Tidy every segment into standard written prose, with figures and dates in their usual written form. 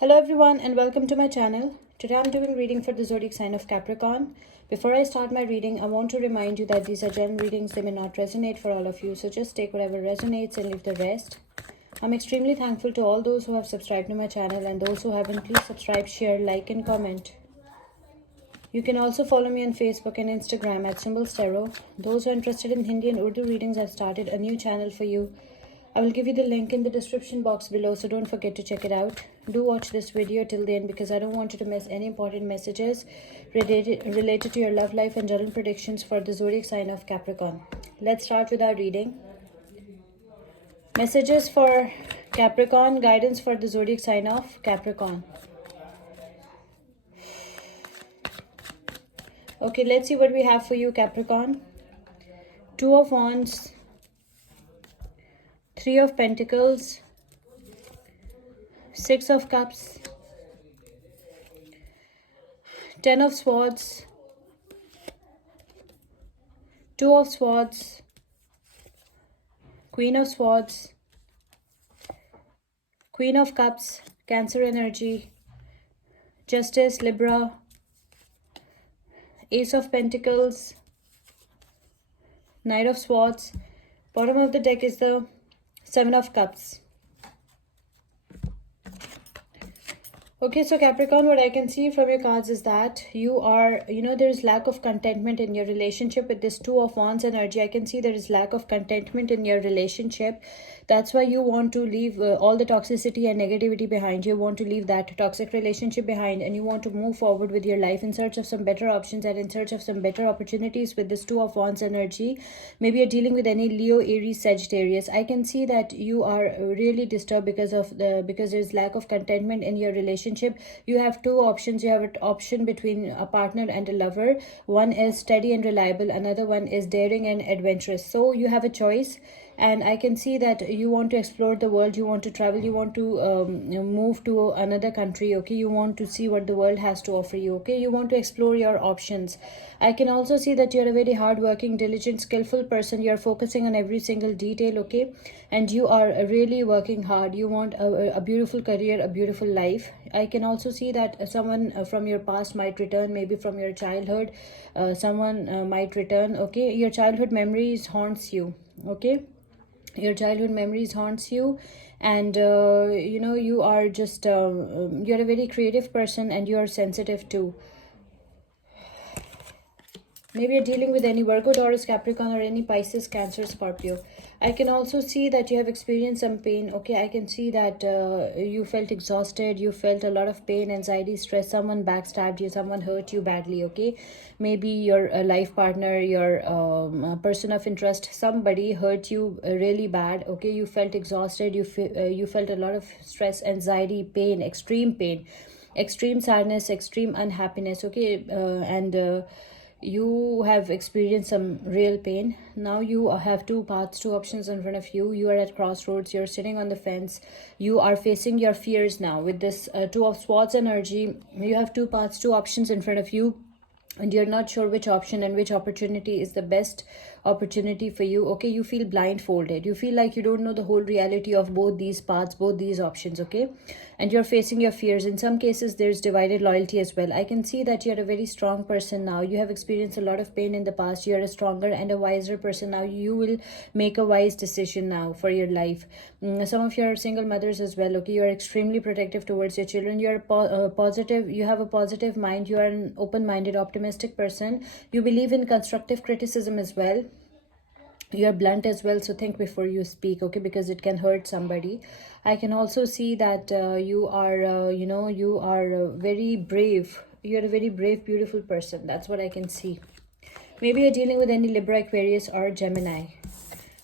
Hello everyone and welcome to my channel. Today I'm doing reading for the zodiac sign of Capricorn. Before I start my reading, I want to remind you that these are general readings. They may not resonate for all of you, so just take whatever resonates and leave the rest. I'm extremely thankful to all those who have subscribed to my channel, and those who haven't, please subscribe, share, like and comment. You can also follow me on Facebook and Instagram at Symbols Tarot. Those who are interested in Hindi and Urdu readings, I've started a new channel for you. I will give you the link in the description box below, so don't forget to check it out. Do watch this video till the end because I don't want you to miss any important messages related to your love life and general predictions for the zodiac sign of Capricorn. Let's start with our reading. Messages for Capricorn, guidance for the zodiac sign of Capricorn. Okay, let's see what we have for you, Capricorn. Two of Wands, Three of Pentacles, Six of Cups, Ten of Swords, Two of Swords, Queen of Swords, Queen of Cups, Cancer energy, Justice, Libra, Ace of Pentacles, Knight of Swords. Bottom of the deck is the Seven of Cups. Okay, so Capricorn, what I can see from your cards is that you are, there's lack of contentment in your relationship with this Two of Wands energy. I can see there is lack of contentment in your relationship. That's why you want to leave all the toxicity and negativity behind. You want to leave that toxic relationship behind, and you want to move forward with your life in search of some better options and in search of some better opportunities with this Two of Wands energy. Maybe you're dealing with any Leo, Aries, Sagittarius. I can see that you are really disturbed because there's lack of contentment in your relationship. You have two options. You have an option between a partner and a lover. One is steady and reliable, another one is daring and adventurous. So you have a choice, and I can see that you want to explore the world, you want to travel, you want to move to another country. Okay, you want to see what the world has to offer you. Okay, you want to explore your options. I can also see that you're a very hardworking, diligent, skillful person. You're focusing on every single detail. Okay, and you are really working hard. You want a beautiful career, a beautiful life. I can also see that someone from your past might return, maybe from your childhood. Someone might return. Okay, your childhood memories haunts you. Okay, your childhood memories haunts you, and you are just you're a very creative person, and you are sensitive too. Maybe you're dealing with any Virgo, Taurus, Capricorn, or any Pisces, Cancer, Scorpio. I can also see that you have experienced some pain. Okay, I can see that you felt exhausted. You felt a lot of pain, anxiety, stress. Someone backstabbed you. Someone hurt you badly. Okay, maybe your life partner, your person of interest, somebody hurt you really bad. Okay, you felt exhausted. You felt a lot of stress, anxiety, pain, extreme sadness, extreme unhappiness. Okay, and you have experienced some real pain. Now you have two paths, two options in front of you. You are at crossroads. You're sitting on the fence. You are facing your fears now with this Two of Swords energy. You have two paths, two options in front of you, and you're not sure which option and which opportunity is the best opportunity for you. Okay, you feel blindfolded. You feel like you don't know the whole reality of both these paths, both these options. Okay, and you're facing your fears. In some cases there's divided loyalty as well. I can see that you're a very strong person now. You have experienced a lot of pain in the past. You're a stronger and a wiser person now. You will make a wise decision now for your life. Some of you are single mothers as well. Okay, you're extremely protective towards your children. You're positive. You have a positive mind. You are an open-minded, optimistic person. You believe in constructive criticism as well. You're blunt as well, so think before you speak. Okay, because it can hurt somebody. I can also see that you are very brave. You're a very brave, beautiful person. That's what I can see. Maybe you're dealing with any Libra, Aquarius, or Gemini.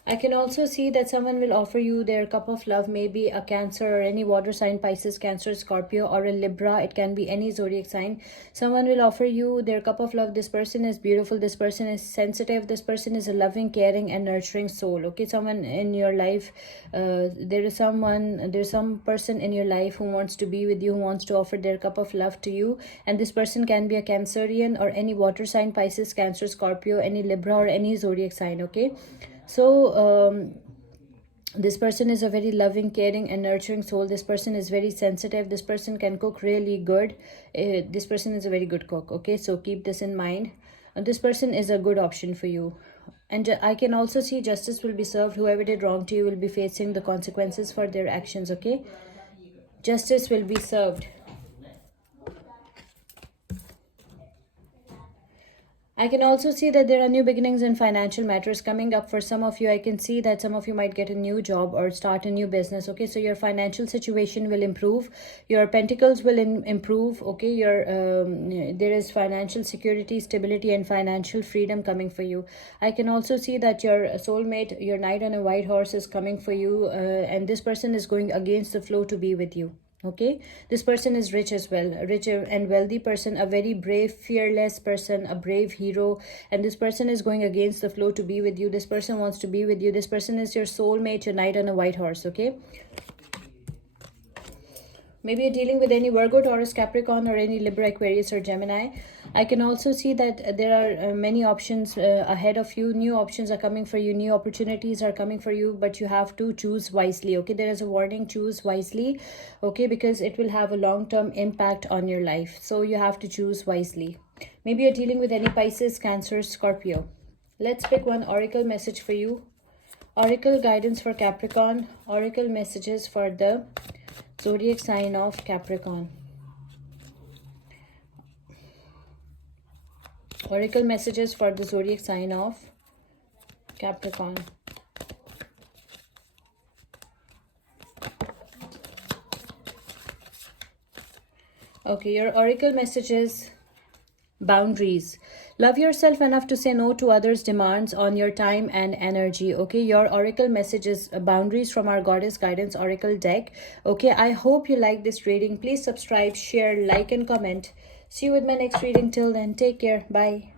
I can also see that someone will offer you their cup of love, maybe a Cancer or any water sign, Pisces, Cancer, Scorpio, or a Libra. It can be any zodiac sign. Someone will offer you their cup of love. This person is beautiful. This person is sensitive. This person is a loving, caring, and nurturing soul. Okay, someone in your life, there's some person in your life who wants to be with you, who wants to offer their cup of love to you. And this person can be a Cancerian or any water sign, Pisces, Cancer, Scorpio, any Libra, or any zodiac sign. Okay, so This person is a very loving, caring and nurturing soul. This person is very sensitive. This person can cook really good. This person is a very good cook. Okay, so keep this in mind. This person is a good option for you. And I can also see justice will be served. Whoever did wrong to you will be facing the consequences for their actions. Okay, justice will be served. I can also see that there are new beginnings in financial matters coming up for some of you. I can see that some of you might get a new job or start a new business. Okay, so your financial situation will improve. Your pentacles will improve. Okay, there is financial security, stability, and financial freedom coming for you. I can also see that your soulmate, your knight on a white horse, is coming for you, and this person is going against the flow to be with you. Okay, this person is rich as well, a rich and wealthy person, a very brave, fearless person, a brave hero, and this person is going against the flow to be with you. This person wants to be with you. This person is your soulmate, your knight on a white horse. Okay, maybe you're dealing with any Virgo, Taurus, Capricorn, or any Libra, Aquarius, or Gemini. I can also see that there are many options ahead of you. New options are coming for you. New opportunities are coming for you, but you have to choose wisely. Okay, there is a warning: choose wisely. Okay, because it will have a long-term impact on your life. So you have to choose wisely. Maybe you're dealing with any Pisces, Cancer, Scorpio. Let's pick one oracle message for you. Oracle guidance for Capricorn. Oracle messages for the zodiac sign of Capricorn. Oracle messages for the zodiac sign of Capricorn. Okay, your oracle messages: boundaries. Love yourself enough to say no to others' demands on your time and energy. Okay, your oracle messages: boundaries from our Goddess Guidance Oracle deck. Okay, I hope you like this reading. Please subscribe, share, like, and comment. See you with my next reading. Till then, take care. Bye.